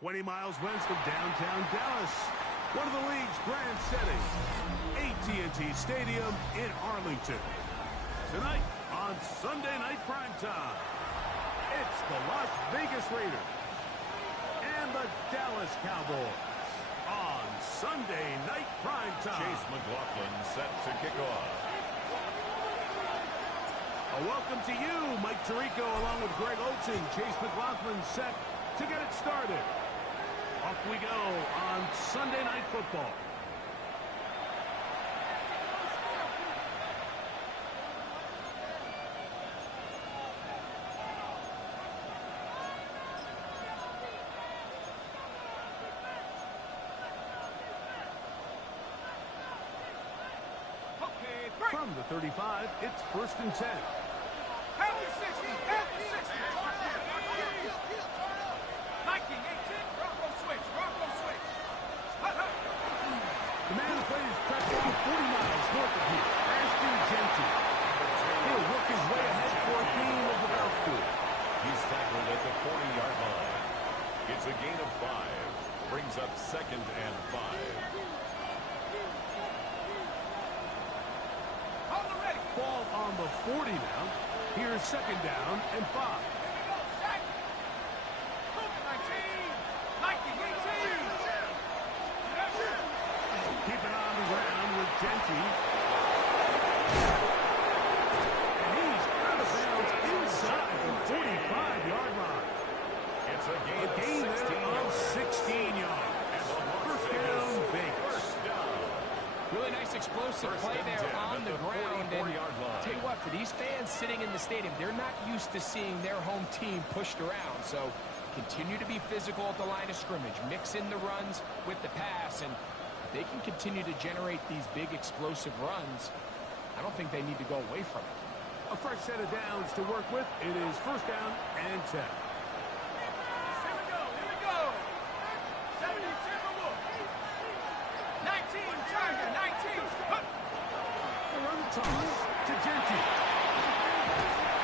20 miles west of downtown Dallas, one of the league's grand settings, AT&T Stadium in Arlington. Tonight on Sunday Night Primetime, it's the Las Vegas Raiders and the Dallas Cowboys on Sunday Night Primetime. Chase McLaughlin set to kick off. A welcome to you, Mike Tirico, along with Greg Olsen. Chase McLaughlin set to get it started. Off we go on Sunday Night Football. From the 35, it's 1st and 10. After 60, after 60. Viking 18, Bronco switch, Bronco switch. The man who plays practically 40 miles north of here, Ashton Genty. He'll work his way ahead for a gain of about 4. He's tackled at the 40-yard line. It's a gain of 5. Brings up 2nd and 5. Ball on the 40 now. Here's 2nd down and 5. Keep it on the ground with Genty. And he's out of bounds inside the 45-yard line. It's a gain there of 16 yards. First down, Vegas. Really nice explosive play there on the ground. And tell you what, for these fans sitting in the stadium, they're not used to seeing their home team pushed around. So continue to be physical at the line of scrimmage. Mix in the runs with the pass. And if they can continue to generate these big explosive runs, I don't think they need to go away from it. A fresh set of downs to work with. It is 1st down and 10. Here we go. 70 Timberwolves. 19 Charger, 19. The run toss to Genty.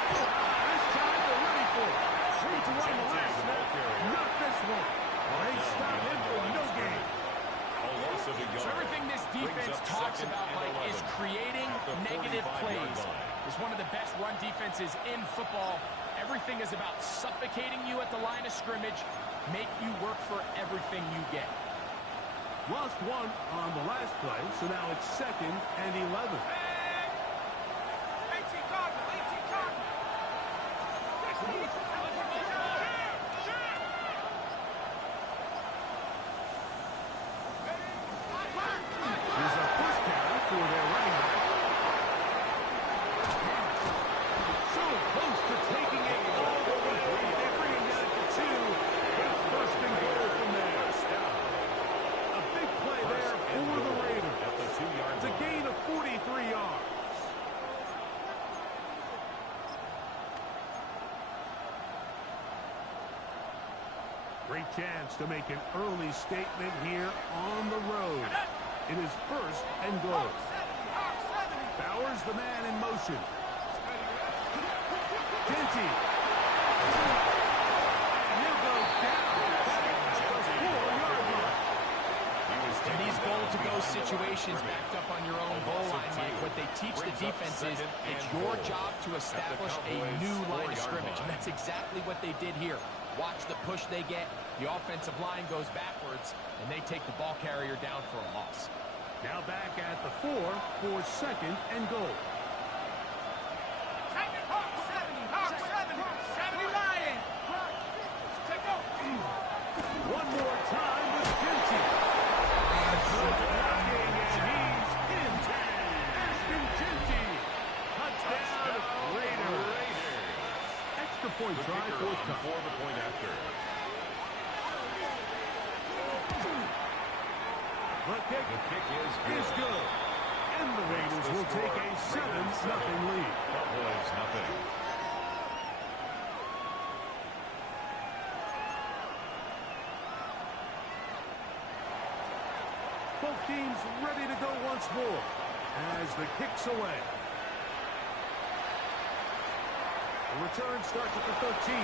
This time they're ready for it. Three to run the last snap. Not this one. They stop him for no gain. So everything this defense talks about, Mike, is creating negative plays. It's one of the best run defenses in football. Everything is about suffocating you at the line of scrimmage, make you work for everything you get. Lost one on the last play, so now it's 2nd and 11. 18 Cardinals, 18 Cardinals. 60. Here's a 1st down for their running back. So close to taking it all the way. They bring him down to 2. It's 1st and goal from there. A big play there for the Raiders. At the 2-yard It's a gain of 43 yards. Great chance to make an early statement here on the road. It is 1st and goal. Bowers, the man in motion. Genty. And he'll go down. The 4-yard line. In these goal-to-go situations, backed up on your own goal line, Mike, what they teach the defense is it's your job to establish a new line of scrimmage. And that's exactly what they did here. Watch the push they get. The offensive line goes backwards, and they take the ball carrier down for a loss. Now back at the 4 for 2nd and goal. Take it, Hawk 70, Hawk 70, 70 Lions. Take over. One more time with Genty. And he's in. Ashton Genty. Touchdown, Raiders. Extra point try, 4th time. For the point after. The kick is good. And the Raiders will take a 7-0 lead. Cowboys nothing. Both teams ready to go once more as the kick's away. The return starts at the 13.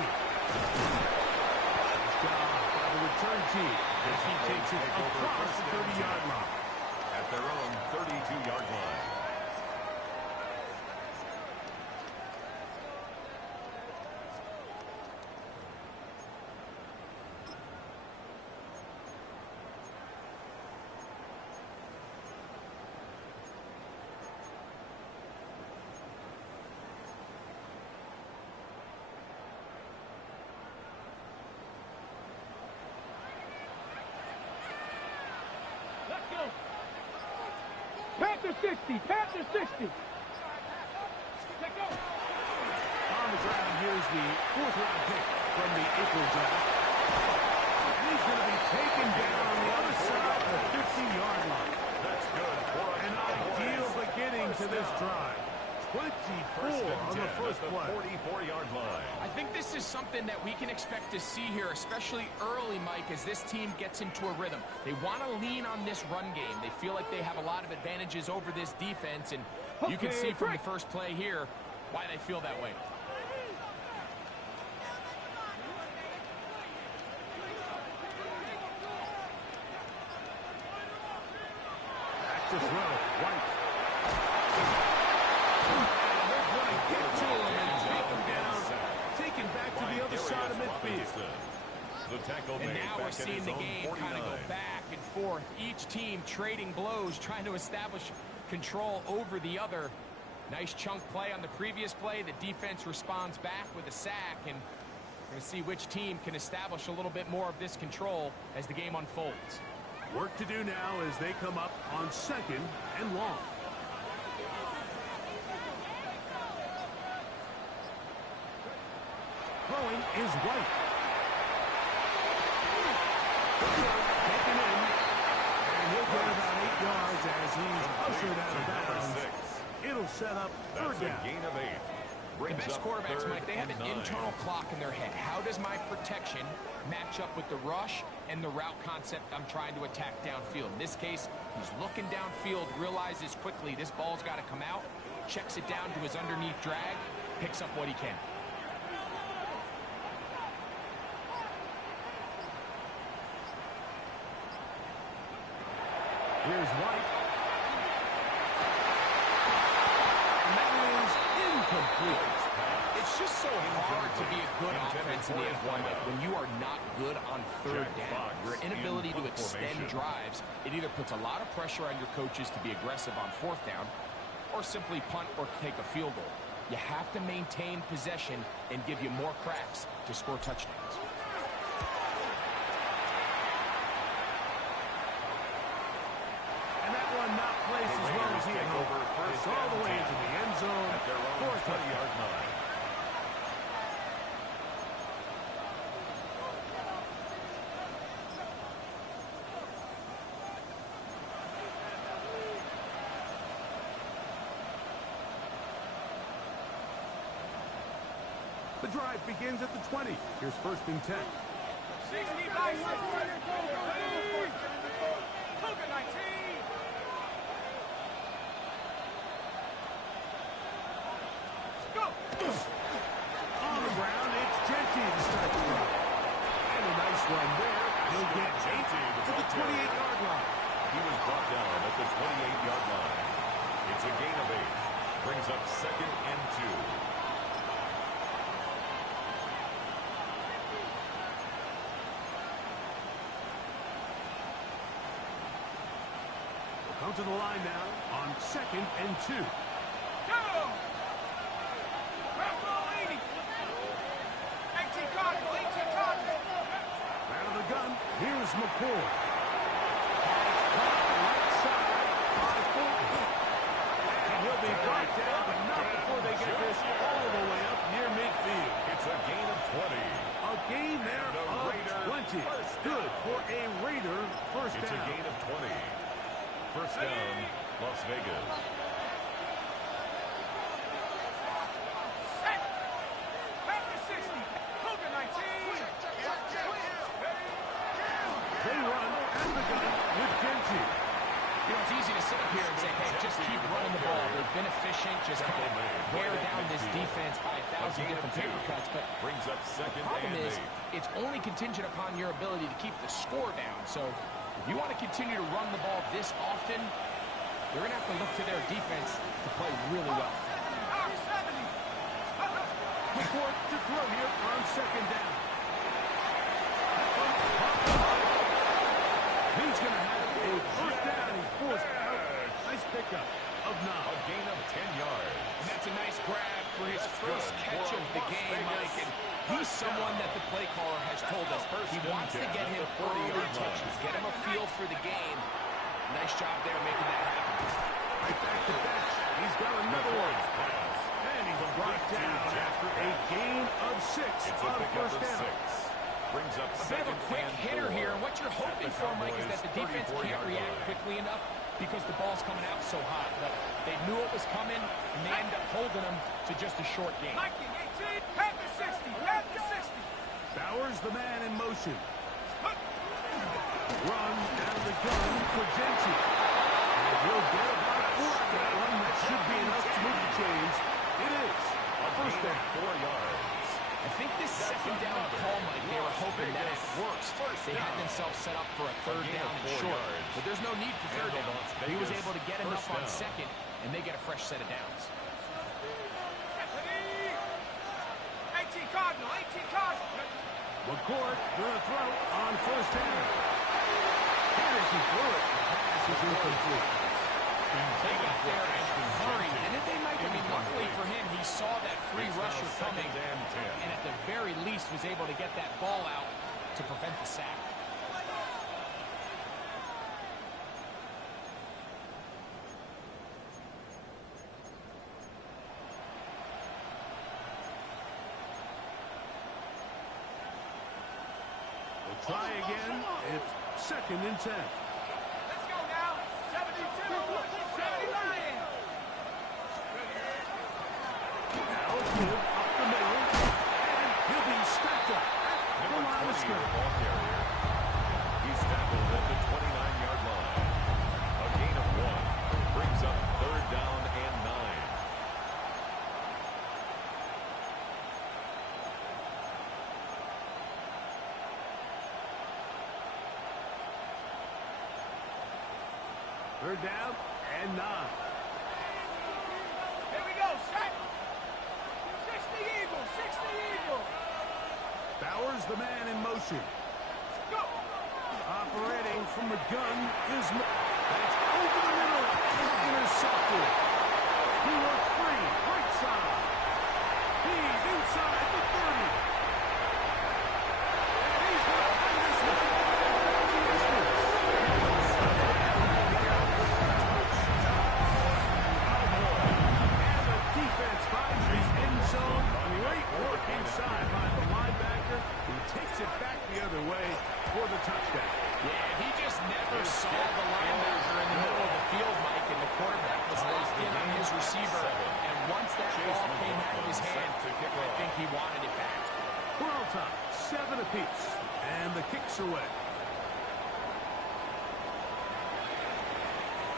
Nice job by the return team as he takes it across the 30-yard line. At their own 32-yard line. Panther 60, Panther 60. Take go. On the ground, here's the 4th-round pick from the April draft. And he's going to be taken down on the other side of the 50-yard line. That's good. An ideal beginning to this drive. 24 on the first play. 44-yard line. I think this is something that we can expect to see here, especially early, Mike, as this team gets into a rhythm. They want to lean on this run game. They feel like they have a lot of advantages over this defense, and you can see from the first play here why they feel that way. Back to throw. White. Back to the other side of midfield. And now we're seeing the game kind of go back and forth. Each team trading blows, trying to establish control over the other. Nice chunk play on the previous play. The defense responds back with a sack, and we're going to see which team can establish a little bit more of this control as the game unfolds. Work to do now as they come up on 2nd and long. Throwing is White. Taken in. And he'll get about 8 yards as he's ushered out of bounds. It'll set up 3rd down. Gain of 8. The best quarterbacks, Mike, they have an internal clock in their head. How does my protection match up with the rush and the route concept I'm trying to attack downfield? In this case, he's looking downfield, realizes quickly this ball's got to come out, checks it down to his underneath drag, picks up what he can. Here's White. And that is incomplete. It's just so hard to be a good offense in the NFL, Mike, when you are not good on 3rd down. Your inability to extend drives, it either puts a lot of pressure on your coaches to be aggressive on 4th down or simply punt or take a field goal. You have to maintain possession and give you more cracks to score touchdowns. Not placed as well as he had hoped. It's all the way into the end zone for a touchdown. The drive begins at the 20. Here's 1st and 10. 60 by 6. Cougar 19. On the ground, it's Genty to start the run. And a nice run there. He'll get Genty to the 28-yard line. He was brought down at the 28-yard line. It's a gain of 8. Brings up 2nd and 2. We'll come to the line now on 2nd and 2. Go! Out of the gun, here's McCoy. Right side by Fulton. And he'll be brought down, but not before they get this all the way up near midfield. It's a gain of 20. A gain there of 20. Good for a Raider first down. It's a gain of 20. First down, Las Vegas. They run efficient, just kind of wear down this defense by 1,000 different paper cuts. But brings up second the problem and is, 8. it's only contingent upon your ability to keep the score down. So if you want to continue to run the ball this often, you're going to have to look to their defense to play really well. McCourt to throw here on second down. He's going to have a first down. He's forced out. Nice pickup of 9. A gain of 10 yards. And that's a nice grab for his first catch of the game, Mike. And he's someone that the play caller has told us he wants to get him early touches, get him a feel for the game. Nice job there making that happen. Right back to bench. He's got another one. And he's brought down after a gain of 6 on first down. Brings up a bit of a quick hitter here. And what you're hoping for, Mike, is that the defense can't react quickly enough because the ball's coming out so hot. But they knew it was coming, and they end up holding them to just a short game. Bowers, the man in motion. Run out of the gun for Gentry. And he'll get about 4 down. That should be enough to move the chains. It is a first down. 4 yards. I think this second down call, Mike, they were hoping that it works. They had themselves set up for a third down and short. But there's no need for third down. He was able to get enough on second, and they get a fresh set of downs. 18 Cardinal, 18 Cardinal. McCourt going to throw on first down. Here's he threw it. The pass is incomplete. They got there and hurried, didn't they, Mike? I mean, luckily for him, he saw that free rusher coming, and at the very least was able to get that ball out to prevent the sack. We'll try again. It's second and 10. Let's go now. 72, 70 Lions. Now give up the middle, and he'll be stacked up at the line of scrimmage. He's tackled at the 29-yard line. A gain of 1 brings up third down and 9. Third down and 9. Here we go, set. 60 Eagles, 60 Eagles. Bowers, the man in motion. Go. Operating from the gun is... That's over the middle. Intercepted. He works free. Right side. He's inside the 30. And he's going to bring this one down the distance. And the defense finds his end zone. Great work inside by the linebacker, who takes it back the other way for the touchdown. Yeah, he just never saw the linebacker in the middle of the field, Mike, and the quarterback was locked in on his receiver. And once that ball came out of his hand, I think he wanted it back. We're on top, 7 apiece, and the kick's away.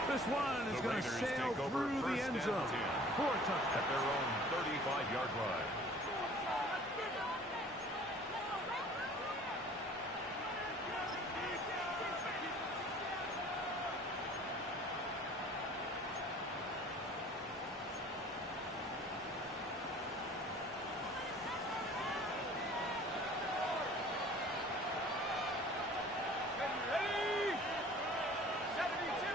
This one is going to sail through the end zone for a touchdown. At their own 35-yard line. Ready? 72.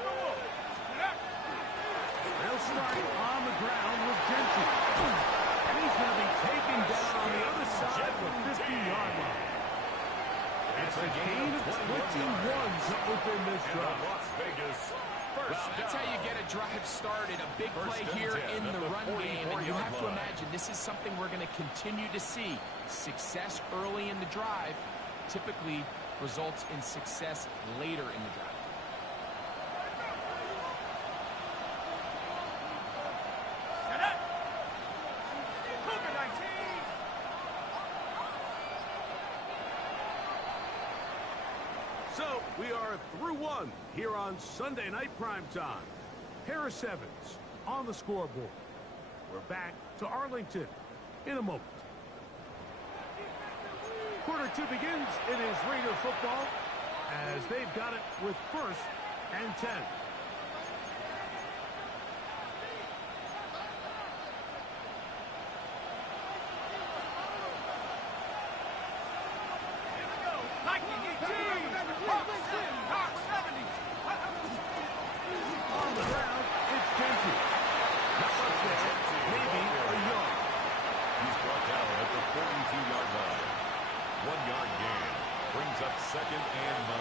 They'll start on the ground with Gentry. And he's going to be taken down on the other side of the 50-yard line. It's a gain of 21 to open this drive. Las Vegas. Well, that's how you get a drive started. A big play here in the run game. And you have to imagine this is something we're going to continue to see. Success early in the drive typically results in success later in the drive. Set up. Cougar 19. So we are through one here on Sunday Night Primetime. Harris Evans on the scoreboard. We're back to Arlington in a moment. Quarter 2 begins. It is Raider football as they've got it with 1st and 10. On the ground, it's Genty. Not much there. Maybe a yard. He's brought down at the 42-yard line. 1-yard gain brings up 2nd and 9.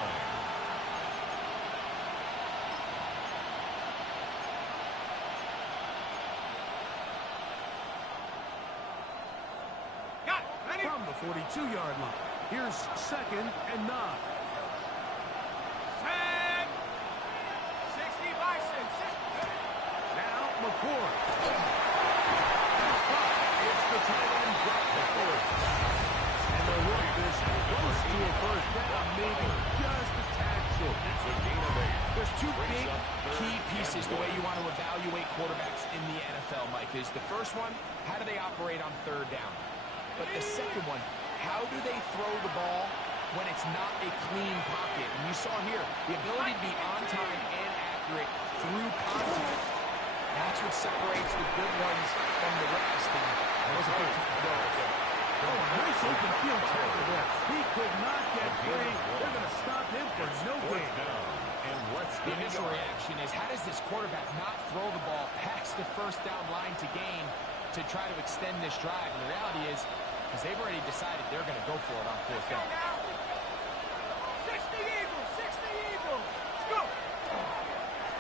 From the 42-yard line. Here's 2nd and 9. 60 Bison. Now McCord. It's the tight end drop before it's passed. And they'll work this close to a 1st down, maybe just a tad short. It's a gain of 8. There's 2 big key pieces the way you want to evaluate quarterbacks in the NFL, Mike, is the first one, how do they operate on 3rd down? But the second one, how do they throw the ball when it's not a clean pocket? And you saw here, the ability to be on time and accurate through contact. That's what separates the good ones from the rest. And that was a good Nice open field tackle there. He could not get free. They're going to stop him for no gain. The initial reaction is, how does this quarterback not throw the ball past the 1st down line to gain to try to extend this drive? And the reality is, because they've already decided they're going to go for it on 4th down. 60 Eagles, 60 Eagles. Let's go.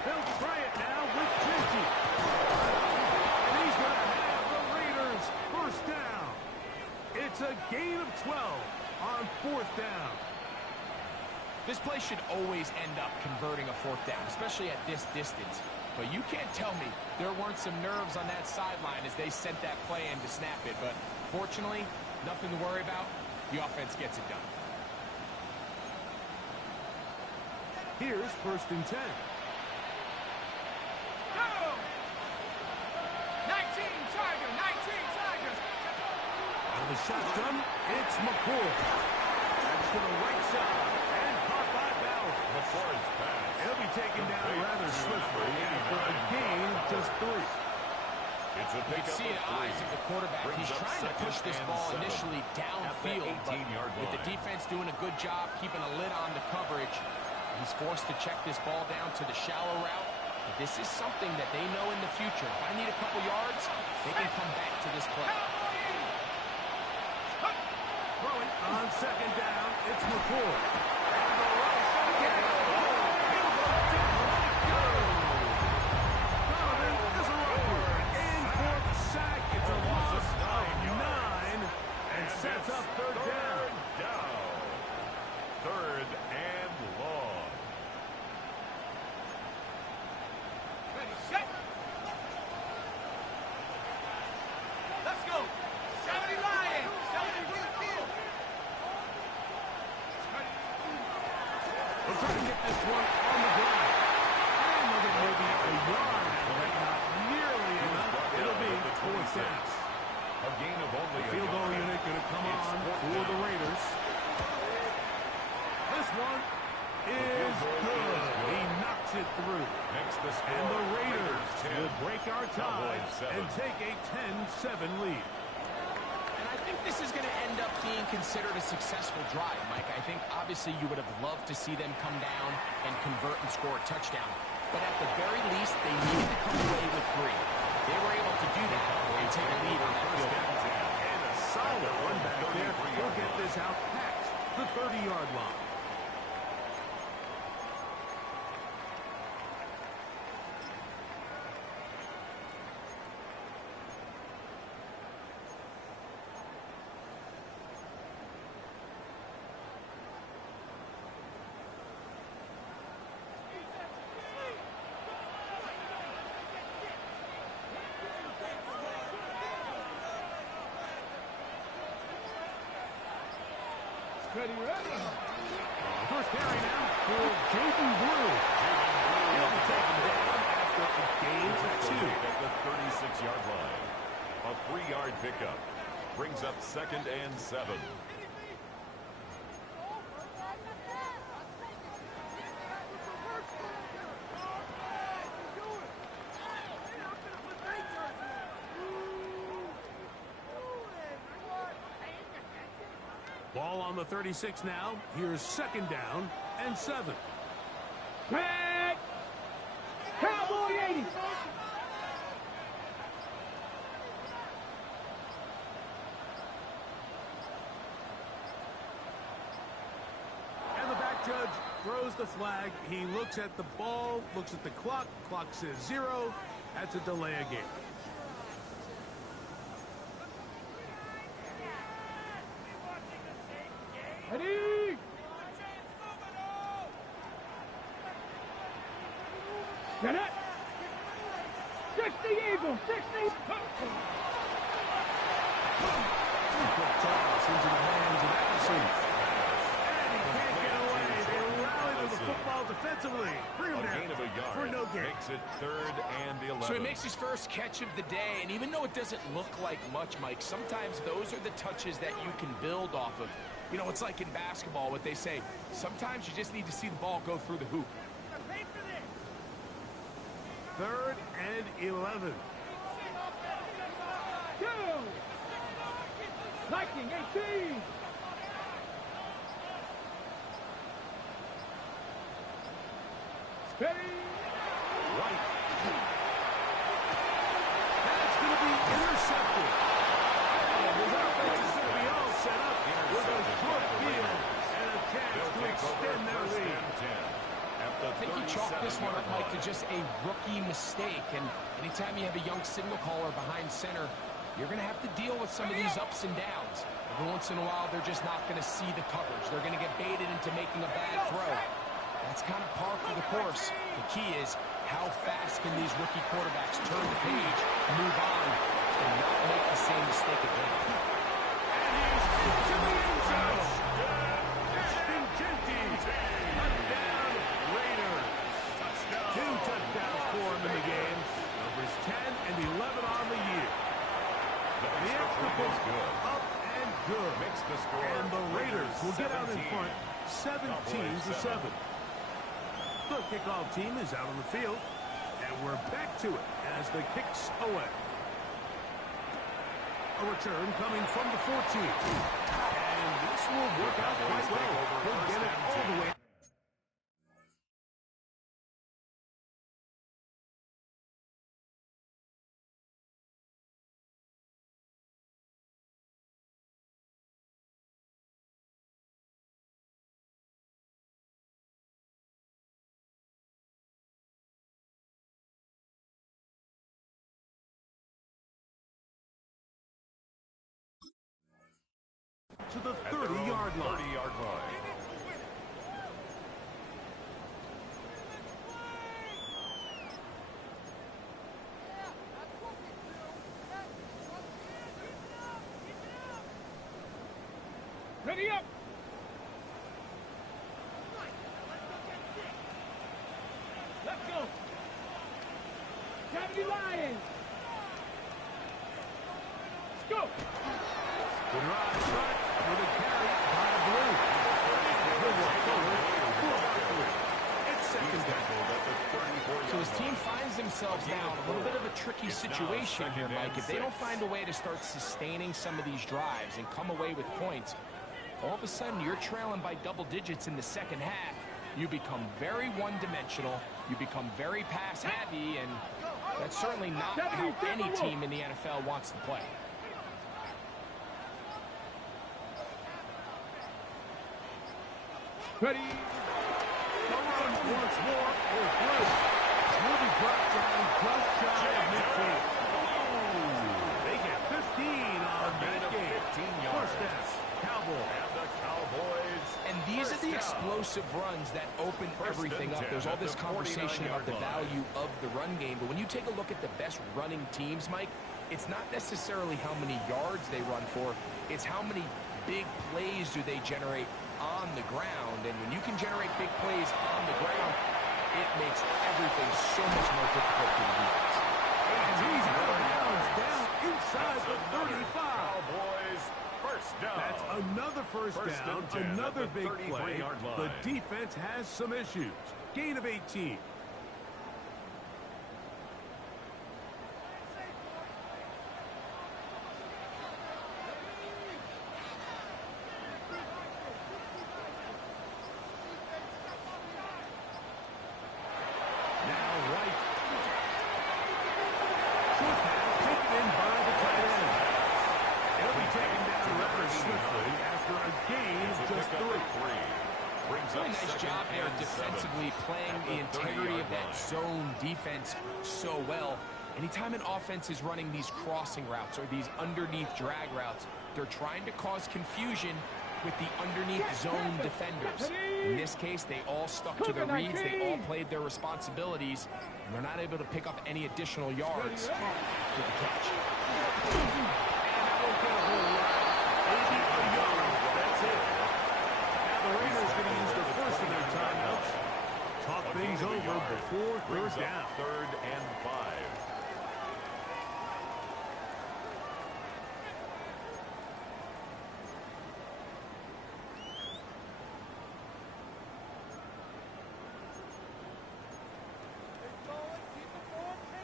They'll try it now with Genty. And he's going to have the Raiders 1st down. It's a gain of 12 on 4th down. This play should always end up converting a 4th down, especially at this distance. But you can't tell me there weren't some nerves on that sideline as they sent that play in to snap it. But fortunately, nothing to worry about. The offense gets it done. Here's 1st and 10. Go. 19 Tigers. Out of the shotgun, it's McCord. That's to the right side and caught by Bauer. McCord's pass. He'll be taken down rather swiftly after a gain of just 3. It's a You can see the eyes of the quarterback. He's trying to push this ball initially downfield, but with the defense doing a good job keeping a lid on the coverage, he's forced to check this ball down to the shallow route. But this is something that they know in the future. If I need a couple yards, they can come back to this play. Throwing on 2nd down, it's McCord. And the right side. He'll go down like gold. Donovan is a runner. In for the sack. It's a loss of 9 and sets up 3rd down. 3rd and long. Ready, set. Let's go. 70 Lions. 70 to the field. We're trying to get this one on the ground. And look at maybe a yard, but not nearly enough. It'll be 4th down. A gain of only a Field goal yard. unit going to come It's on 4th for the down. Raiders. This one is good. He knocks it through. Makes the score. And the Raiders 10. will break our tie Cowboys 7. and take a 10-7 lead. And I think this is going to end up being considered a successful drive, Mike. I think obviously you would have loved to see them come down and convert and score a touchdown. But at the very least, they needed to come away with 3. They were able to do that and take a lead on that field goal. And a solid run back there. He'll get this out past the 30-yard line. Ready. First carry now for Jaden Blue. He'll be taken down after for a gain of 2. At the 36-yard line. A 3-yard pickup. Brings up 2nd and 7. Ball on the 36 now. Here's 2nd down and 7. Back. Cowboy 80. And the back judge throws the flag. He looks at the ball, looks at the clock. Clock says 0. That's a delay of game. Ready? Get it. 60 Eagles, 60. Quick toss into the hands of Allison. And he can't get away. They rally to the football defensively. Bring him A down gain of a yard. for no gain. Makes it 3rd and 11. So he makes his first catch of the day, and even though it doesn't look like much, Mike, sometimes those are the touches that you can build off of. You know, it's like in basketball, what they say, sometimes you just need to see the ball go through the hoop. 3rd and 11. Go. Viking 18. Steady. Right. That's going to be intercepted. And his offense is going to be all set up with a short field and a chance to extend their lead. I think you chalk this one up, Mike, to just a rookie mistake. And anytime you have a young signal caller behind center, you're going to have to deal with some of these ups and downs. Every once in a while, they're just not going to see the coverage. They're going to get baited into making a bad throw. That's kind of par for the course. The key is how fast can these rookie quarterbacks turn the page, move on, and not make the same mistake again. And he's into the end zone. Touchdown, Raiders. 2 touchdowns for him in the game. Numbers 10 and 11 on the year. The extra point up and good. Makes the score. And the Raiders will get out in front 17-7. The kickoff team is out on the field, and we're back to it as the kick's away. A return coming from the 14. And this will work out quite well. He'll get it all the way. To the 30-yard line. 30-yard line. Ready up. Let's go. 70 Lions. Let's go. The drive shot with a carry by Blue. Good work forward. 4-3. It's 2nd down. So his team finds themselves now in a little bit of a tricky situation here, Mike. If they don't find a way to start sustaining some of these drives and come away with points, all of a sudden you're trailing by double digits in the second half. You become very one-dimensional. You become very pass-heavy, and that's certainly not how any team in the NFL wants to play. Ready. The run once more is Blue. Will be brought down just shy of midfield. They get 15 on that game. 15 yards. First down, Cowboys. And the Cowboys. And these are the explosive runs that open everything up. There's all this conversation about the value of the run game, but when you take a look at the best running teams, Mike, it's not necessarily how many yards they run for, it's how many big plays do they generate on the ground. And when you can generate big plays on the ground, it makes everything so much more difficult for the defense. And he's out of bounds down inside the 35. Cowboys first down. That's another first down, and 10 another at the big play. 33-yard line. The defense has some issues. Gain of 18. Really nice job there defensively, playing the integrity of that zone defense so well. Anytime an offense is running these crossing routes or these underneath drag routes, they're trying to cause confusion with the underneath zone defenders. In this case, they all stuck to their reads, they all played their responsibilities, and they're not able to pick up any additional yards for the catch. Maybe a yard. That's it. Now the Raiders going to use the first of their timeouts. Talk things over before third down. 3rd and 5.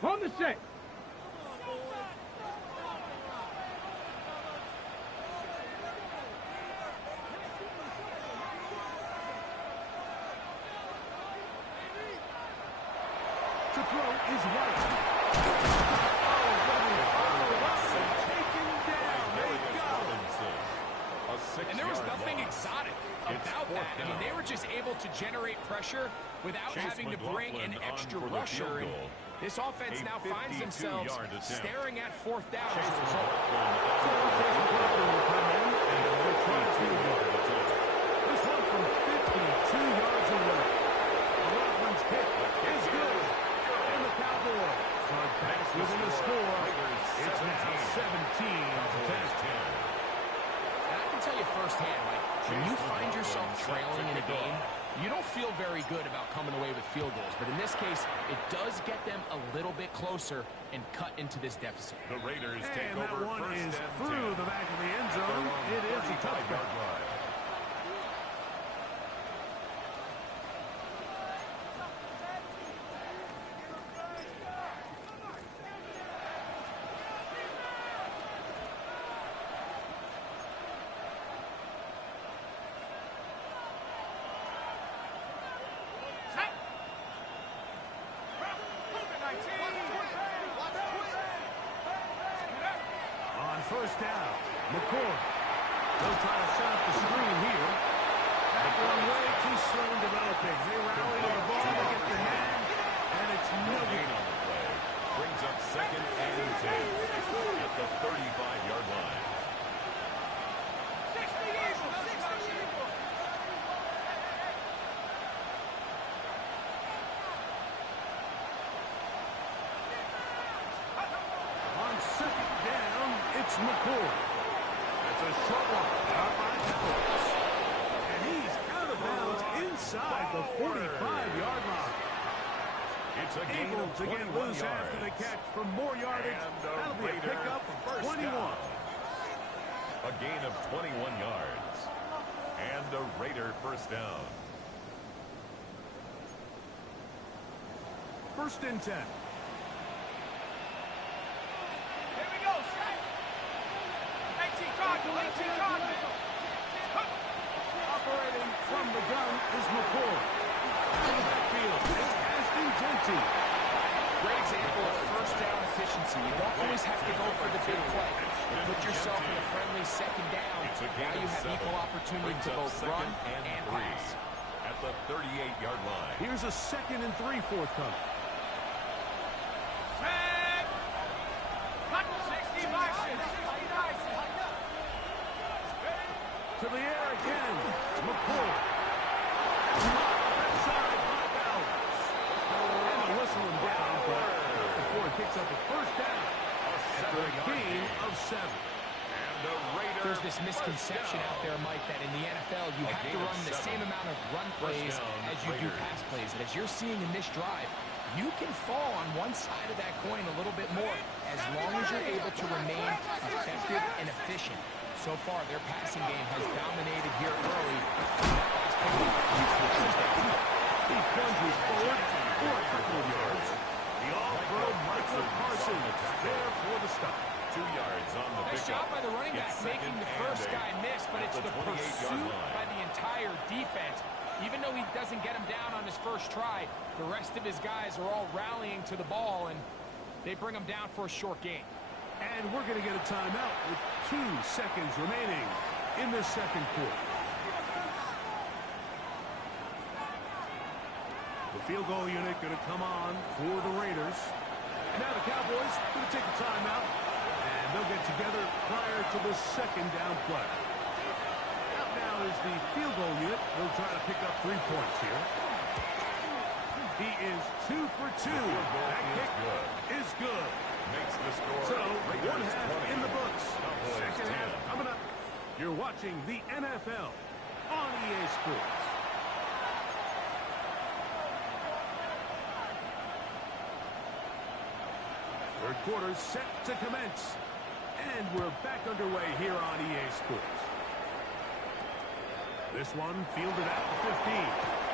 On the set. To throw is White. Taken down. They go. And there was nothing exotic about that. I mean, they were just able to generate pressure without having to bring an extra rusher. And this offense now finds themselves staring at 4th down as a result. This one from 52 yards away. Rockland's kick is good. And the Cowboys start pass within the score. It's now 17-10. And I can tell you firsthand, like, when you find yourself trailing in a game, you don't feel very good about coming away with field goals. But in this case, it does get them a little bit closer and cut into this deficit. The Raiders take and over. That one first is and through 10. the back of the end zone. It is a touchdown. First down, McCord. They'll try to set up the screen here. Back one way, too slow in developing. They rally to the ball, they get the man, and it's no gain on the play. Brings up 2nd and 10 at the 35-yard line. 60 Eagles, 60 Eagles. On 2nd down, it's McCord. That's a short one. Out by Cowboys. And he's out of bounds inside the 45-yard line. It's a gain Able of to get 21 loose yards. after the catch for more yardage. That'll be a pickup of 21. A gain of 21 yards. And a Raider first down. 1st and 10. Here we go, set. 18 Cardinal, 18 Cardinal. Operating from the gun is McCord. In the backfield, it's Ashton Genty. Great example of first down efficiency. You don't always have to go for the big play. You put yourself in a friendly 2nd down. Now you have equal opportunity to both run and pass. At the 38-yard line. Here's a 2nd and 3 forthcoming. Set. 60 Bison, 60 Bison. To the air again. McCord. Left side, high balance. And a whistle him down, but before he picks up a first down. After a gain of 7. And There's this misconception out there, Mike, that in the NFL you have to run the same amount of run plays as you do pass plays. And as you're seeing in this drive, you can fall on one side of that coin a little bit more as long as you're able to remain effective and efficient. So far, their passing game has dominated here early. He plunges forward for a couple of yards. The all-pro Michael Parsons there for the stop. 2 yards on the nice job by the running back making the first guy miss, but it's the pursuit by the entire defense. Even though he doesn't get him down on his first try, the rest of his guys are all rallying to the ball, and they bring him down for a short gain. And we're going to get a timeout with 2 seconds remaining in the second quarter. The field goal unit going to come on for the Raiders. And now the Cowboys going to take a timeout, and they'll get together prior to the second down play. Out now is the field goal unit. They'll try to pick up 3 points here. He is 2 for 2. That kick is good. Makes the score. So, 1 half in the books. Second half coming up. You're watching the NFL on EA Sports. Third quarter set to commence. And we're back underway here on EA Sports. This one fielded at the 15.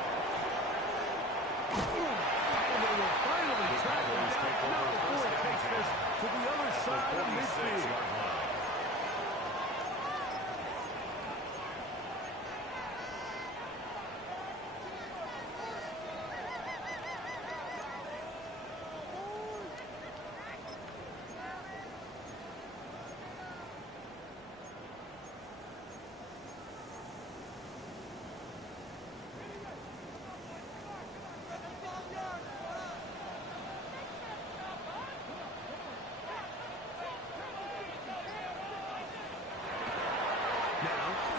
And they will finally track him down now before he takes this to the other side of midfield.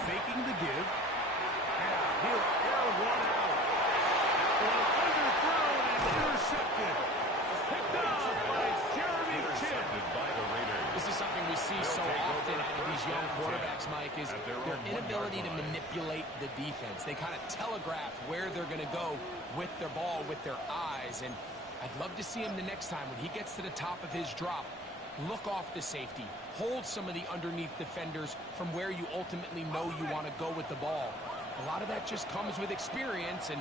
Faking the give. And he'll air one out. That one underthrown and intercepted. Picked off by Jeremy Chinn. By the Raiders. This is something we see so often out of these young quarterbacks, Mike, is their inability to manipulate the defense. They kind of telegraph where they're going to go with their ball, with their eyes. And I'd love to see him the next time when he gets to the top of his drop. Look off the safety. Hold some of the underneath defenders from where you ultimately know you want to go with the ball. A lot of that just comes with experience, and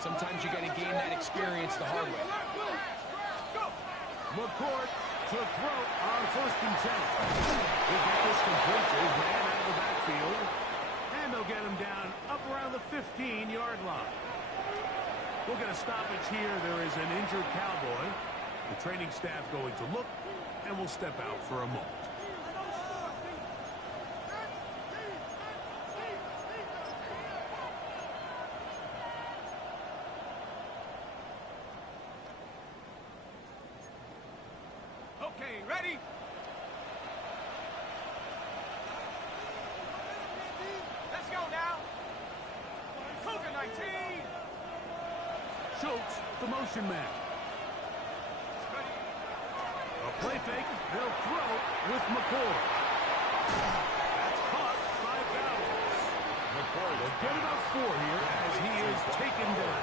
sometimes you got to gain that experience the hard way. McCourt to throw on 1st and 10. He'll get this complete to his man out of the backfield. And they'll get him down up around the 15-yard line. We'll get a stoppage here. There is an injured Cowboy. The training staff going to look, and we'll step out for a moment. Okay, ready? Let's go now. Cougar 19. Schultz, the motion man. A play fake. They'll throw with McCourt. That's caught by Bowers. McCourt will get about 4 here as he is taken down.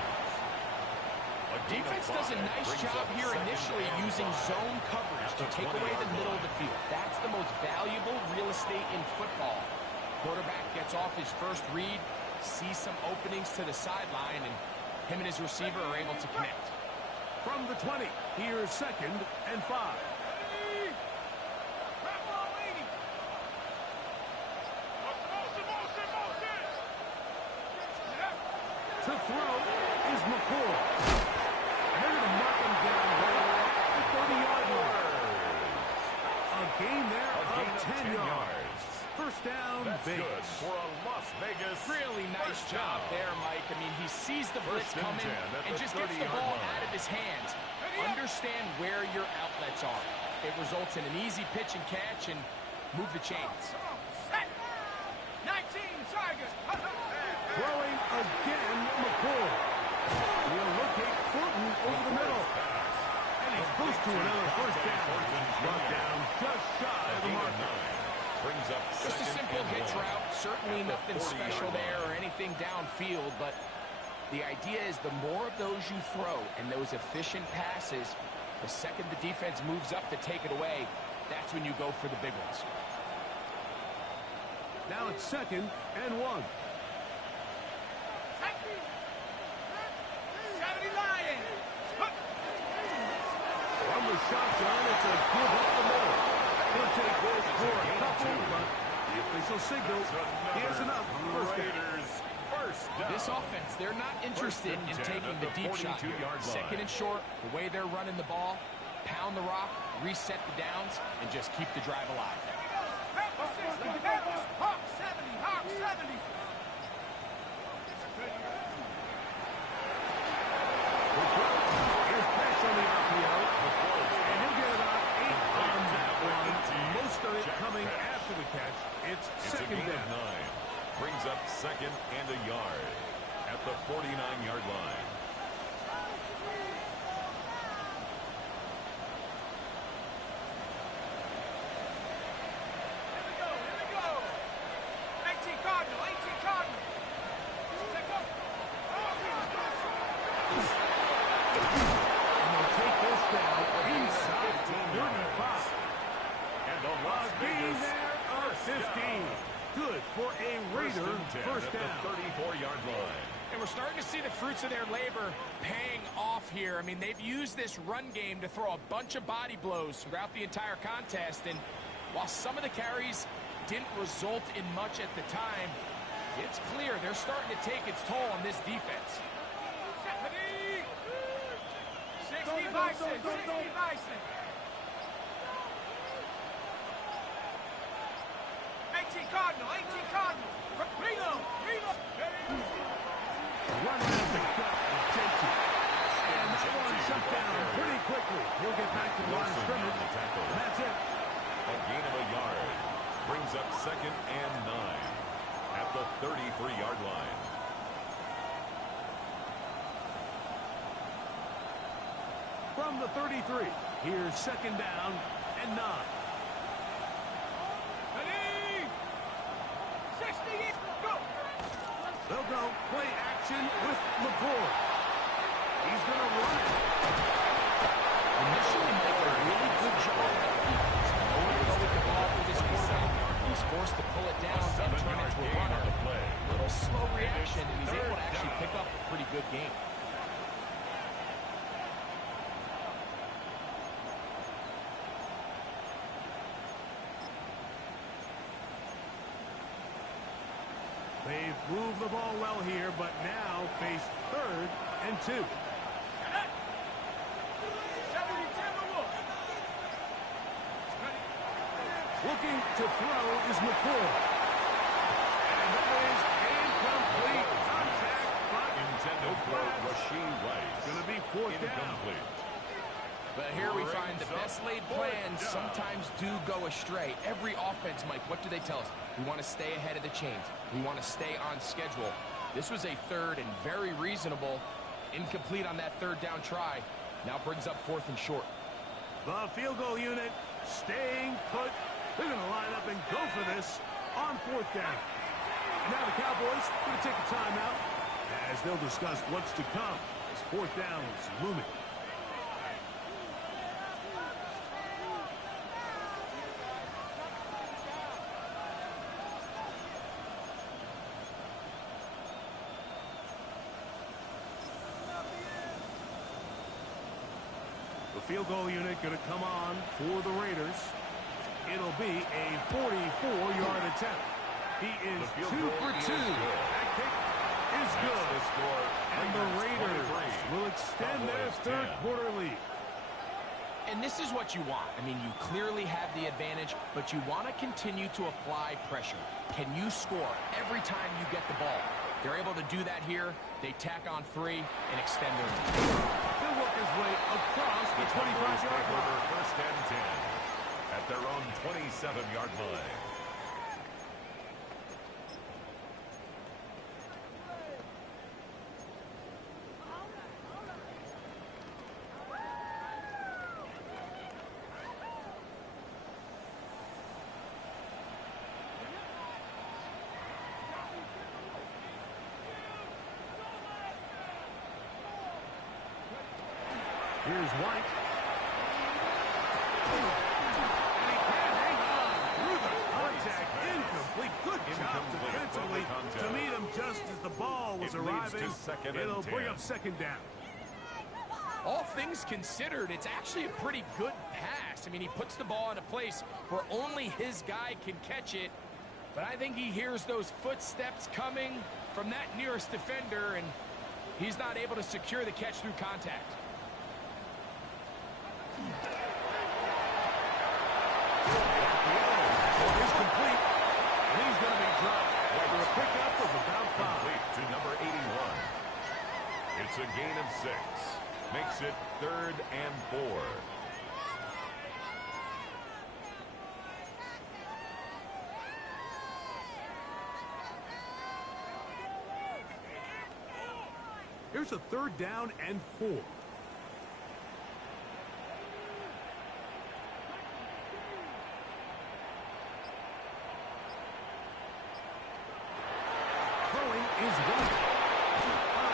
Defense does a nice job here initially using zone coverage to take away the middle of the field. That's the most valuable real estate in football. Quarterback gets off his first read, sees some openings to the sideline, and him and his receiver are able to connect. From the 20, here's 2nd and 5. To throw is McCourt. They're going to mark him down at the 30-yard line. A gain there of 10 yards. First down, That's Vegas. good for a Las Vegas. Really nice job there, Mike. I mean, he sees the blitz coming and just gets the ball out of his hands. Understand where your outlets are. It results in an easy pitch and catch and move the chains. 19 Tigers. Throwing again, McCourt. He'll locate Fulton over the middle. And he's close to another first down. Brought down just shy of the mark. Brings up Just a second simple and hitch 1. route. Certainly At the nothing 40-yard special there line. or anything downfield, but the idea is the more of those you throw and those efficient passes, the second the defense moves up to take it away, that's when you go for the big ones. Now it's 2nd and 1. 70 Lions. From the shotgun, it's a give up the middle. He'll take this for a couple, but the official signals he has enough. First down. Raiders first down. This offense, they're not interested in taking the deep shot here. 42-yard line. Second and short, the way they're running the ball, pound the rock, reset the downs, and just keep the drive alive. Hawk 70. Hawk 70. Here's pass on the RPO. And he'll get about 8 on that one. Most of it coming after the catch. It's It's a 2nd gain of down. 9. Brings up 2nd and a yard at the 49-yard line. Here we go. 18 Cardinal. 18 Cardinal. Take off. And they'll take this down inside 35. And the Las Gain Vegas there of 15. Good for a Raider first at down. the 34-yard line. And we're starting to see the fruits of their labor paying off here. I mean, they've used this run game to throw a bunch of body blows throughout the entire contest. And while some of the carries didn't result in much at the time, it's clear they're starting to take its toll on this defense. 60 Bison. 60 Bison. 18 Cardinal. 18 Cardinal. Reno. Run around the gut with Jensen. And that one shut down pretty quickly. He'll get back to the line of scrimmage. And that's it. A gain of a yard. Brings up 2nd and 9 at the 33-yard line. From the 33, here's 2nd down and 9. 60. Go. They'll go play action with McCord. He's going to run it. Initially make a really good job at the defense. Nowhere to go with the ball for this quarterback. He's forced to pull it down and turn it to a runner. Little slow reaction, and he's able to actually pick up a pretty good game. They've moved the ball well here, but now face 3rd and 2. 70 Timberwolves. Looking to throw is McCord. And that is incomplete. Contact, but Intended for Rashee Rice. going to be 4th down. Incomplete. But here we find the best laid plans sometimes do go astray. Every offense, Mike, what do they tell us? We want to stay ahead of the chains. We want to stay on schedule. This was a 3rd and very reasonable. Incomplete on that 3rd down try. Now brings up 4th and short. The field goal unit staying put. They're going to line up and go for this on 4th down. Now the Cowboys going to take a timeout as they'll discuss what's to come as 4th down is looming. The field goal unit going to come on for the Raiders. It'll be a 44-yard attempt. He is 2 for 2. That kick is good. The score. And the Raiders will extend their third quarter lead. And this is what you want. I mean, you clearly have the advantage, but you want to continue to apply pressure. Can you score every time you get the ball? They're able to do that here. They tack on 3 and extend their lead. He'll work his way across the 25-yard line. First and 10 at their own 27-yard line. Here's White. And he can't hang on through the contact. Incomplete. Good job defensively to meet him just as the ball was arriving. It'll bring up second down. All things considered, it's actually a pretty good pass. I mean, he puts the ball in a place where only his guy can catch it. But I think he hears those footsteps coming from that nearest defender, and he's not able to secure the catch through contact. It's complete, and he's going to be dropped after a pickup of about 5. Complete to number 81. It's a gain of 6. Makes it 3rd and 4. Here's a 3rd down and 4. Throwing is White.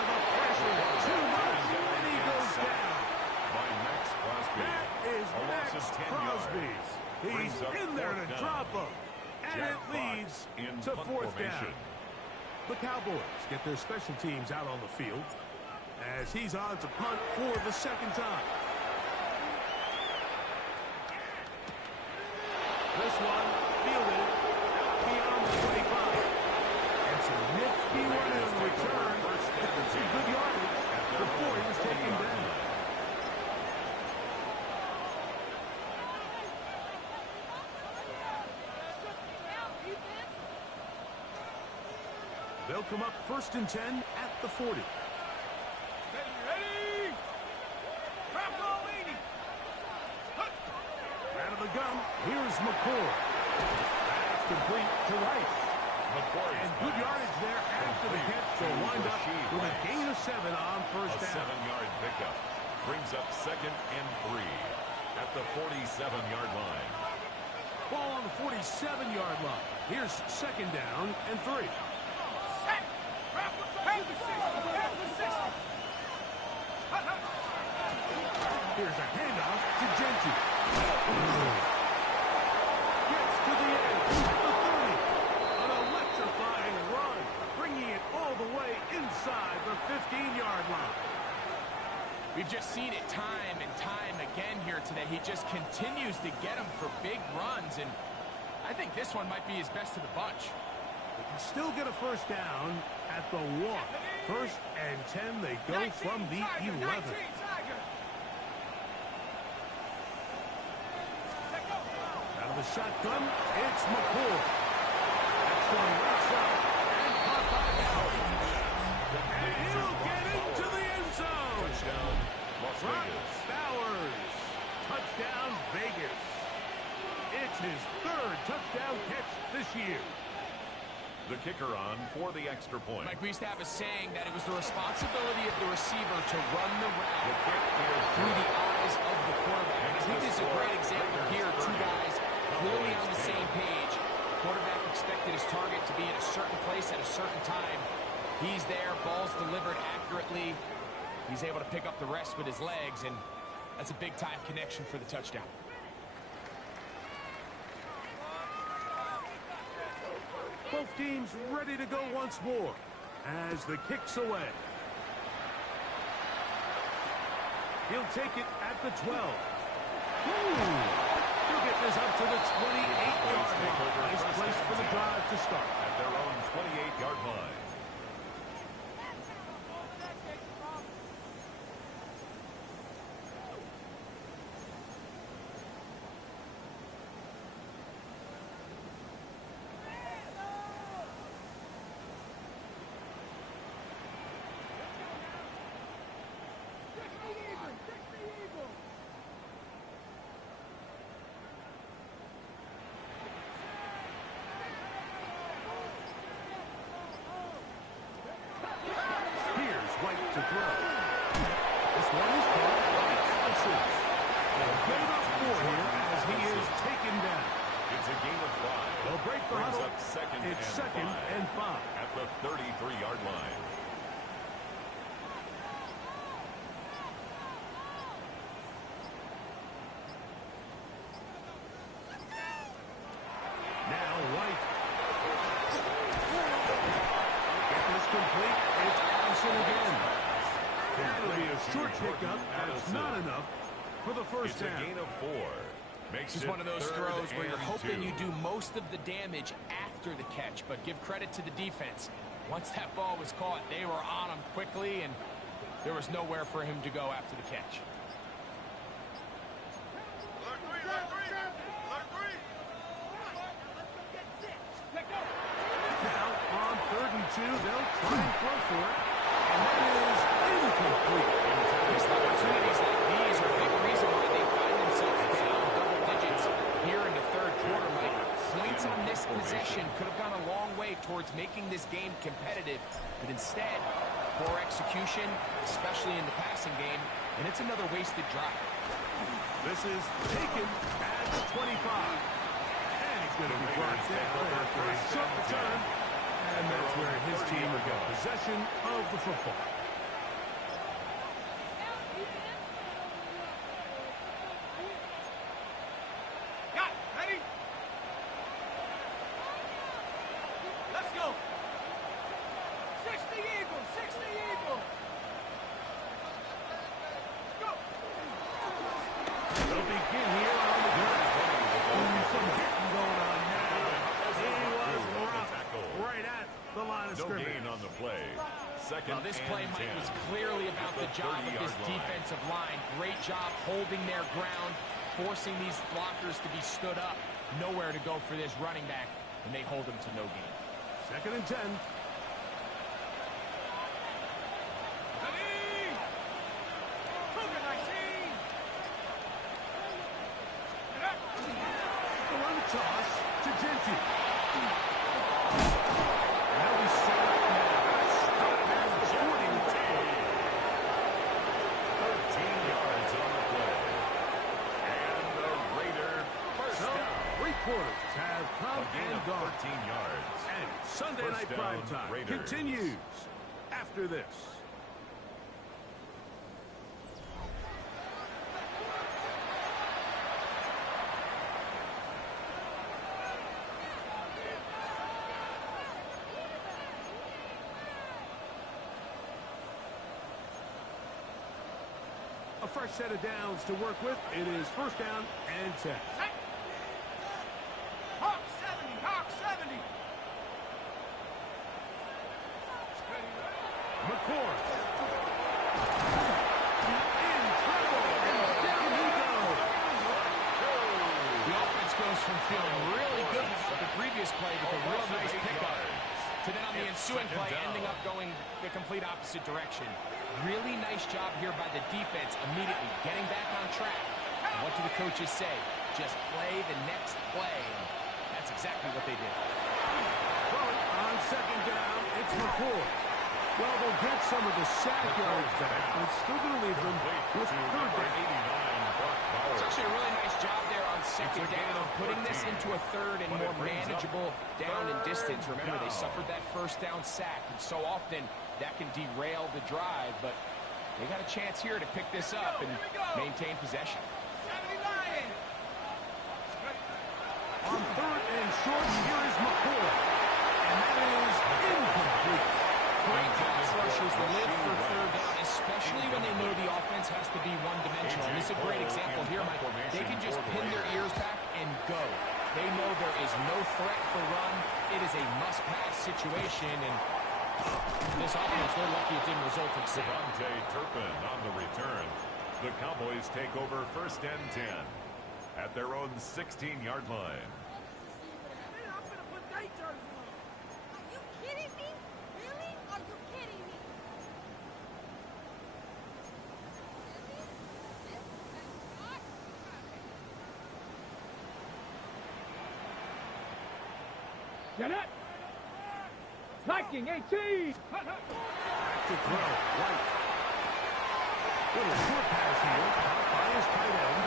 The pressure, too much, and he goes down. By Max Crosby. That is A loss Max of 10 Crosby. yards. He's Brings up in there to 4th down. drop him. And Jack it leads Fox in to punt 4th formation. down. The Cowboys get their special teams out on the field as he's on to punt for the 2nd time. This one fielded beyond the 25. And some nifty running on the return. Some good yardage before he was taken down. They'll come up 1st and 10 at the 40. Ready? Drop ball, 80. Out of the gun, here's McCord. That's complete to Rice. And good yardage there after the catch. So wind up with a gain of 7 on 1st A down. 7-yard pickup. Brings up 2nd and 3 at the 47-yard line. Ball on the 47-yard line. Here's 2nd down and 3. Here's a handoff to Gentry. Gets to the end. The 30. An electrifying run. Bringing it all the way inside the 15-yard line. We've just seen it time and time again here today. He just continues to get them for big runs, and I think this one might be his best of the bunch. They can still get a 1st down at the 1. 1st and 10, they go from the 11. Out of the shotgun, it's McCord. That's going right side and caught by Bowers. And he'll get into the end zone. Touchdown, Las Brock Vegas. Bowers. Touchdown, Vegas. It's his 3rd touchdown catch this year. The kicker on for the extra point. Mike, we used to have a saying that it was the responsibility of the receiver to run the The route kick is through the eyes of the quarterback. I think this is a great example here. 2 guys clearly on the same page. Quarterback expected his target to be in a certain place at a certain time. He's there, ball's delivered accurately. He's able to pick up the rest with his legs, and that's a big-time connection for the touchdown. Both teams ready to go once more as the kick's away. He'll take it at the 12. He'll get this up to the 28-yard line. Nice place for the drive to start. at their own 28-yard line. Here's White to throw. This one is caught by Allison. They'll get it up 4 here as he is taken down. It's a gain of 5. They'll break the Brings huddle. up second It's and 2nd and 5. at the 33-yard line. Short pickup, and it's not enough for the first It's down. a gain of 4. Makes This is it one of those 3rd throws where you're and hoping 2. you do most of the damage after the catch, but give credit to the defense. Once that ball was caught, they were on him quickly, and there was nowhere for him to go after the catch. Now, on 3rd and 2, they'll try and throw for it, and that is incomplete. Missed opportunities like these are a big reason why they find themselves down double digits here in the 3rd quarter, Mike. Points on this possession could have gone a long way towards making this game competitive, but instead, poor execution, especially in the passing game, and it's another wasted drive. This is taken at the 25. And he's going to be brought down after a short return. And that's where his team will get possession of the football. Got it. Ready? Let's go. 60 Eagles. 60 Eagles. Go. They'll begin here on the ground. Some hitting going on now. He was rocked right at the line of No scrimmage. gain on the play. Second Well, this play, and Mike, 10. was clearly about the job of this 30-yard line. defensive line. Great job holding their ground, forcing these blockers to be stood up. Nowhere to go for this running back, and they hold him to no gain. 2nd and 10. Ready. Cougar 19. Get up. The run toss to Genty. Now we set up now. Stop at the 40. 13 yards on the play. And the Raider first So, down. 3 quarters have come A gain and of gone. 13 yards. And Sunday First Night down, Prime Time Raiders. continues after this. A fresh set of downs to work with. It is 1st down and 10. Hey. Hawk 70. Hawk 70. McCord. In trouble. And down he goes. The offense goes from feeling really good about the previous play with a real nice pickup to then on the ensuing play ending up going the complete opposite direction. Really nice job here by the defense immediately getting back on track. And what do the coaches say? Just play the next play. And that's exactly what they did. But on 2nd down, it's McCord. Well, they'll get some of the sack yards back, but it's still going to leave them with 3rd down. It's actually a really nice job there on 2nd down, putting this into a 3rd and more manageable down and distance. Remember, they suffered that 1st down sack, and so often that can derail the drive, but they got a chance here to pick this up and maintain possession. 70 Lions. On 3rd and short, here is McCord. And that is incomplete. Great pass rushers live for 3rd down, especially when they know the offense has to be one-dimensional. And this is a great example here, Mike. They can just pin their ears back and go. They know there is no threat for run. It is a must-pass situation, and this offense, they're lucky it didn't result in sacks. Devontae Turpin on the return. The Cowboys take over 1st and 10 at their own 16-yard line. I'm gonna put day jersey on. Are you kidding me? Really? Are you kidding me? Get it. Viking 18. Back to throw. White. Little short pass here. Caught by his tight end.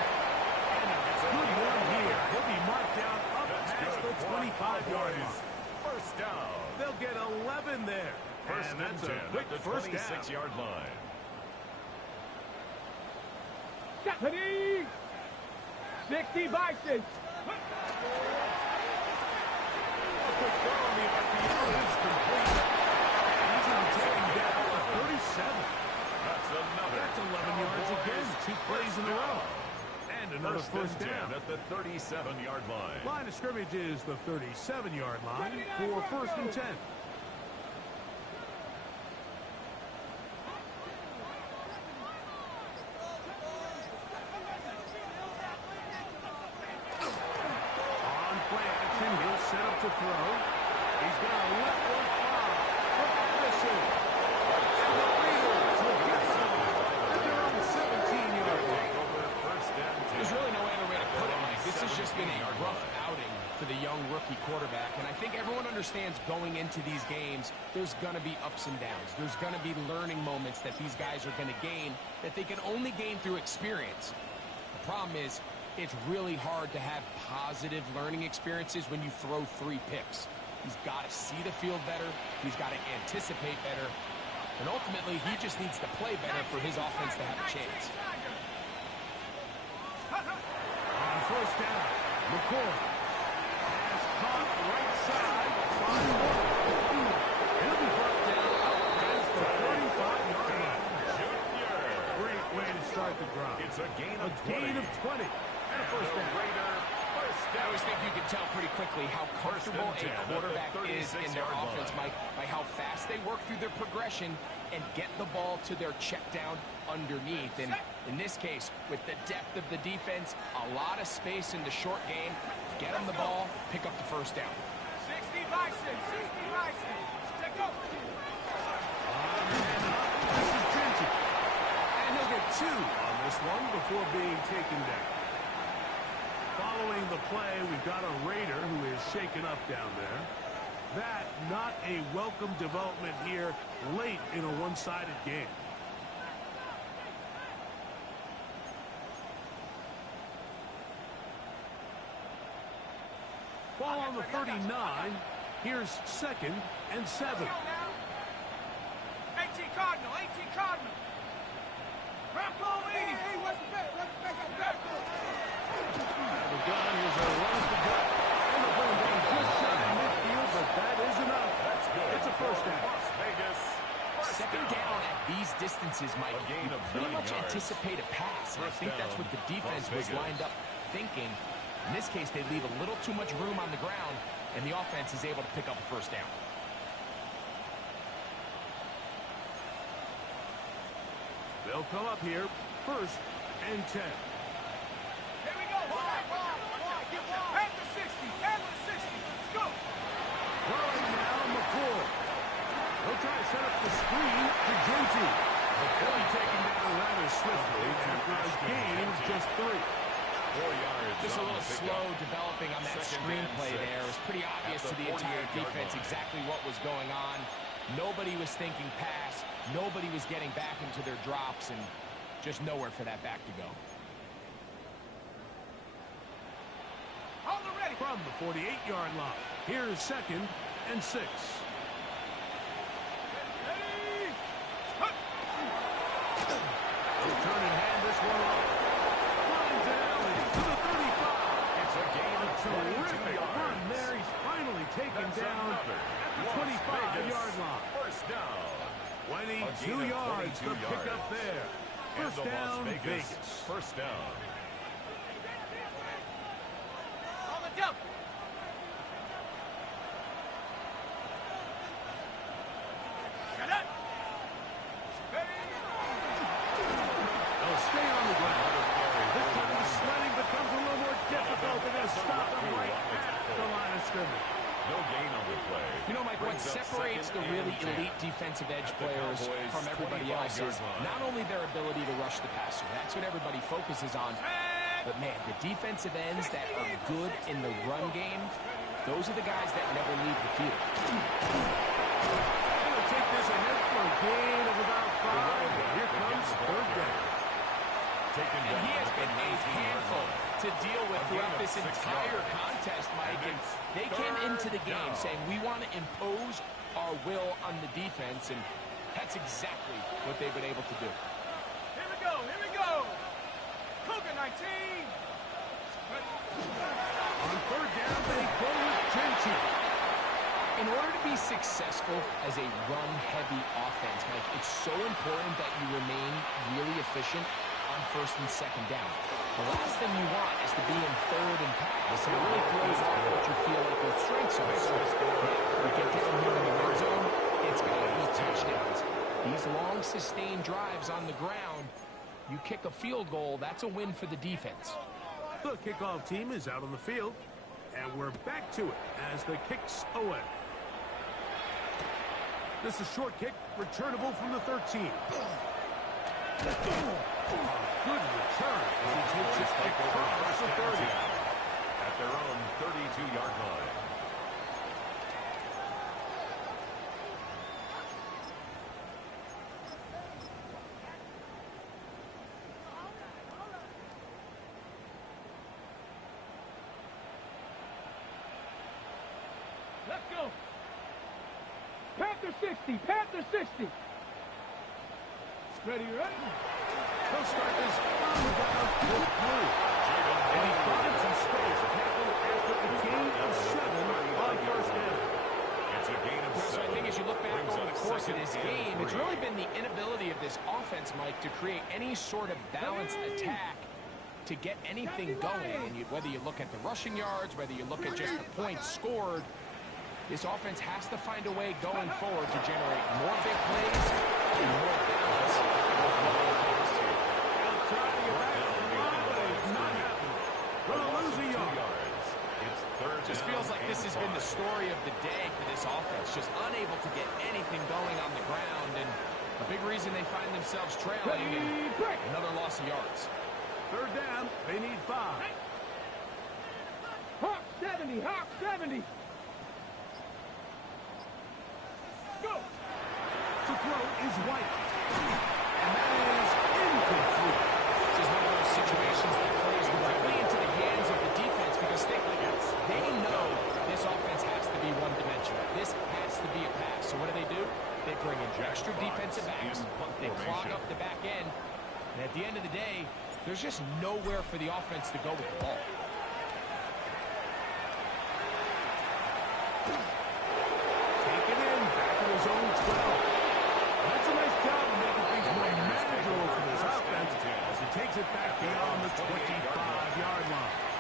And a good one here. He'll be marked down up past the 25-yard line. First down. They'll get 11 there. First And and that's 10 a quick at the first down. 26-yard line. Stephanie. 60 Vikings. A quick throw on the RPO is complete. And he's going to be taken down at 37. That's another That's 11 37-yard line. Line of scrimmage is the 37-yard line for 1st and 10. On play action, he'll set up to throw. He's going to let one fly. For Madison. And the Eagles will get some. And they're on the 17-yard line. There's really no other way to put it, Mike. This has just been a rough outing for the young rookie quarterback, and I think everyone understands going into these games, there's going to be ups and downs. There's going to be learning moments that these guys are going to gain that they can only gain through experience. The problem is, it's really hard to have positive learning experiences when you throw 3 picks. He's got to see the field better. He's got to anticipate better. And ultimately, he just needs to play better for his offense to have a chance. On 1st down, McCoy has caught right side by 1. He'll be brought down as the 45-yard line. Great way to start the drive. It's a gain of 20. And a 1st down. I always think you can tell pretty quickly how comfortable a quarterback is in their offense, Mike, by how fast they work through their progression and get the ball to their check down underneath. And in this case, with the depth of the defense, a lot of space in the short game, get them the ball, pick up the 1st down. 60 Bison, 60 Bison. Take off. This is Genty. And he'll get 2 on this one before being taken down. Following the play, we've got a Raider who is shaken up down there. That not a welcome development here late in a one-sided game. Ball on the 39. Here's 2nd and 7. 18 Cardinal, 18 Cardinal. Rambo, 80. Hey, what's the bet? The gun is a run at the gut. And the ball down just shy of midfield, but that is enough. That's good. It's a 1st down. Las Vegas. 2nd down at these distances, Mike, gain you of pretty 9 much yards. anticipate a pass. And I think that's what the defense was lined up thinking. In this case, they leave a little too much room on the ground, and the offense is able to pick up a 1st down. They'll come up here, 1st and 10. Here we go. Head to 60. Head to 60. Let's go. Throwing now, McCoy. He'll try to set up the screen to Genty. He'll be taken down rather swiftly after a gain of just 3. 4 yards. Just a little slow developing on that screenplay there. It was pretty obvious to the entire defense exactly what was going on. Nobody was thinking pass. Nobody was getting back into their drops, and just nowhere for that back to go. Hold it ready. From the 48-yard line, here's 2nd and 6. They'll turn and hand this one off. Runs it alley to the 35. It's a gain of 22 Terrific yards. run there. He's finally taken That's down another. at the Las 25-yard Vegas. line. 1st down. 22 yards to pick up there. And 1st the down, Las Vegas. Vegas. 1st down. On the dump. Shut up. They'll stay on the ground. This time the sledding becomes a little more difficult. They're going to stop them right at the line of scrimmage. No gain on the play. You know, Mike, what Brings up separates the 2nd really and 10. elite defensive edge players Cowboys' from everybody else 25-yard is line. not only their ability to rush the passer. That's what everybody focuses on. But, man, the defensive ends that are good in the run game, those are the guys that never leave the field. They're going to take this ahead for a gain of about 5. Here comes 3rd down. And he has been a handful to deal with throughout this entire contest, Mike. And they came into the game saying, we want to impose our will on the defense, and that's exactly what they've been able to do. Here we go. Here we go. Cougar 19. On 3rd down, they go with Genty. In order to be successful as a run-heavy offense, Mike, it's so important that you remain really efficient on 1st and 2nd down. The last thing you want is to be in 3rd and pass. It really throws off what you feel like your strengths are. So you get down here in the red zone, it's got to be touchdowns. These long, sustained drives on the ground, you kick a field goal, that's a win for the defense. The kickoff team is out on the field, and we're back to it as the kick's away. This is a short kick, returnable from the 13. Good return as he takes it across the 30. At their own 32-yard line. Let's go. Panther 60. Panther 60. Ready, ready? He'll start this on the ground with blue. And he finds some space to tackle after a gain of 7 on 1st down. It's a gain of 7. So I think as you look back over the course of this game, it's really been the inability of this offense, Mike, to create any sort of balanced attack to get anything going. And whether you look at the rushing yards, whether you look at just the points scored, this offense has to find a way going forward to generate more big plays and more balance. Just feels like this has been the story of the day for this offense. Just unable to get anything going on the ground, and a big reason they find themselves trailing and another loss of yards. 3rd down, they need 5. Hawk 70. Hawk 70. Go. To throw is White. And that is incomplete. This is one of those situations that plays directly into the hands of the defense because they know this offense has to be one-dimensional. This has to be a pass. So what do? They bring in extra defensive backs. They clog up the back end. And at the end of the day, there's just nowhere for the offense to go with the ball. Take it in, back to his own 12. That's a nice job of making things more manageable for this offense as he takes it back beyond the 25-yard line.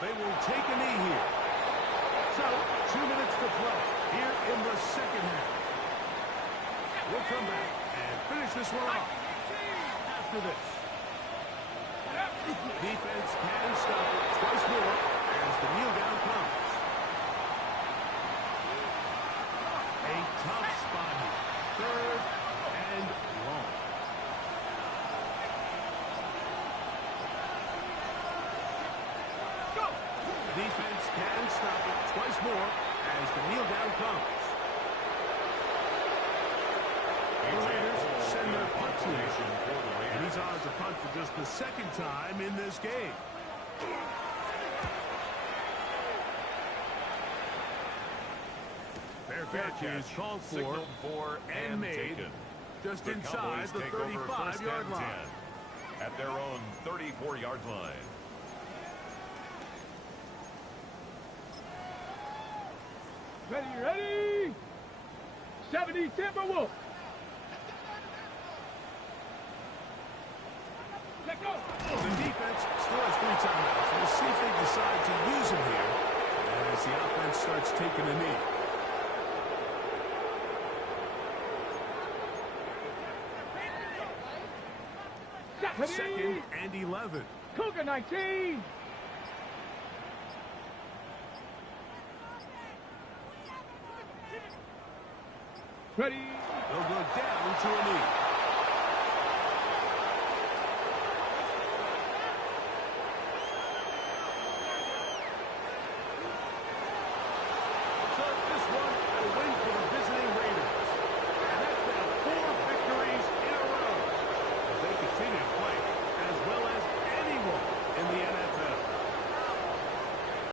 They will take a knee here. So, 2 minutes to play here in the 2nd half. We'll come back and finish this one off after this. Defense can stop it twice more as the kneel down comes. A tough spot here. 3rd and long. Defense can stop it twice more as the kneel down comes. The Raiders send their punt team. And he's on to punt for just the 2nd time in this game. Fair catch is called for and made just inside the 35-yard line. At their own 34-yard line. Ready? 70 Timberwolf. Let go. The defense still has 3 timeouts. We'll see if they decide to use them here as the offense starts taking a knee. Second and 11. Cougar 19. Ready. They'll go down to a knee.